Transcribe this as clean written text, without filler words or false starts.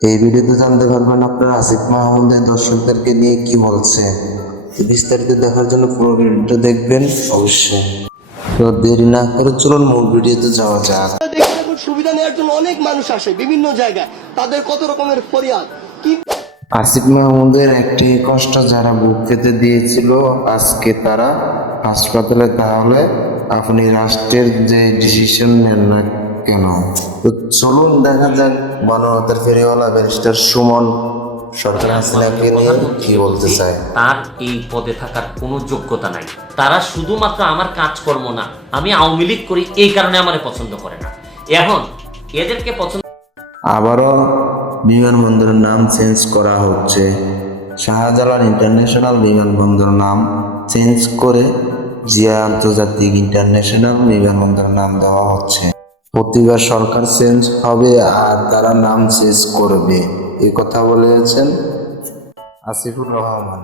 এই ভিডিওতে জানতে পারবেন আপনারা আসিফ মাহমুদের দর্শকদেরকে নিয়ে কি বলছে। বিস্তারিত দেখার জন্য পুরো ভিডিওটা দেখবেন অবশ্যই। তো দেরি না করে চলুন মূল ভিডিওতে যাওয়া যাক। দেখুন, সুবিধা নেওয়ার জন্য অনেক মানুষ আসে বিভিন্ন জায়গায়, তাদের কত রকমের ফরিয়াদ। কি আসিফ মাহমুদের একটি কষ্ট যারা বুক পেতে দিয়েছিল, আজকে তারা হাসপাতালে। তাহলে আপনি রাষ্ট্রের যে ডিসিশন নেন না কেন? তো চলুন দেখা যাক মানবতার ফেরিওয়ালা ব্যারিস্টার সুমন সরকার হাসিনাকে নিয়ে কি বলতে চায়। তার এই পদে থাকার কোনো যোগ্যতা নাই। তারা শুধুমাত্র আমার কাজকর্ম না, আমি আওয়ামী লীগ করি এই কারণে আমার পছন্দ করে না। এখন এদেরকে পছন্দ আবারও বিমানবন্দরের নাম চেঞ্জ করা হচ্ছে। শাহজালাল ইন্টারন্যাশনাল বিমানবন্দর নাম চেঞ্জ করে জিয়া আন্তর্জাতিক ইন্টারন্যাশনাল বিমানবন্দরের নাম দেওয়া হচ্ছে। প্রতিবার সরকার চেঞ্জ হবে আর তারা নাম চেঞ্জ করবে, এই কথা বলেছেন আসিফুর রহমান।